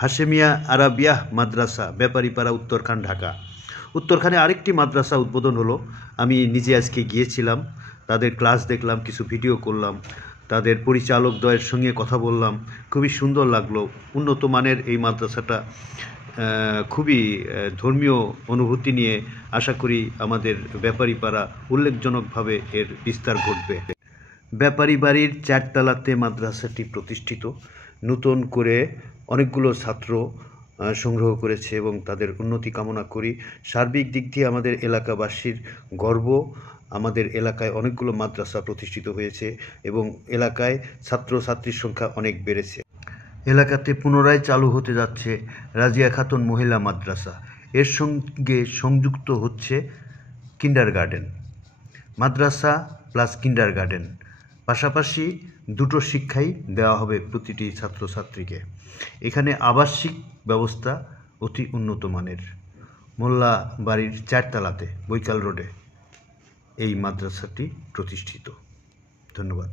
হাশেমিয়া আরাবিয়াহ মাদ্রাসা, ব্যাপারীপাড়া, উত্তরখান, ঢাকা। উত্তরখানে আরেকটি মাদ্রাসা উদ্বোধন হলো। আমি নিজে আজকে গিয়েছিলাম, তাদের ক্লাস দেখলাম, কিছু ভিডিও করলাম, তাদের পরিচালকদ্বয়ের সঙ্গে কথা বললাম। খুবই সুন্দর লাগলো। উন্নত মানের এই মাদ্রাসাটা খুবই ধর্মীয় অনুভূতি নিয়ে আশা করি আমাদের ব্যাপারীপাড়া উল্লেখজনকভাবে এর বিস্তার ঘটবে। ব্যাপারী বাড়ির 4 তলাতে মাদ্রাসাটি প্রতিষ্ঠিত। নতুন করে অনেকগুলো ছাত্র সংগ্রহ করেছে এবং তাদের উন্নতি কামনা করি। সার্বিক দিক দিয়ে আমাদের এলাকাবাসীর গর্ব। আমাদের এলাকায় অনেকগুলো মাদ্রাসা প্রতিষ্ঠিত হয়েছে এবং এলাকায় ছাত্রছাত্রীর সংখ্যা অনেক বেড়েছে। এলাকাতে পুনরায় চালু হতে যাচ্ছে রাজিয়া খাতুন মহিলা মাদ্রাসা। এর সঙ্গে সংযুক্ত হচ্ছে কিন্ডারগার্টেন, মাদ্রাসা প্লাস কিন্ডারগার্টেন, পাশাপাশি দুটো শিক্ষাই দেওয়া হবে প্রতিটি ছাত্রছাত্রীকে। এখানে আবাসিক ব্যবস্থা অতি উন্নত মানের। মোল্লা বাড়ির 4 তলাতে বৈকাল রোডে এই মাদ্রাসাটি প্রতিষ্ঠিত। ধন্যবাদ।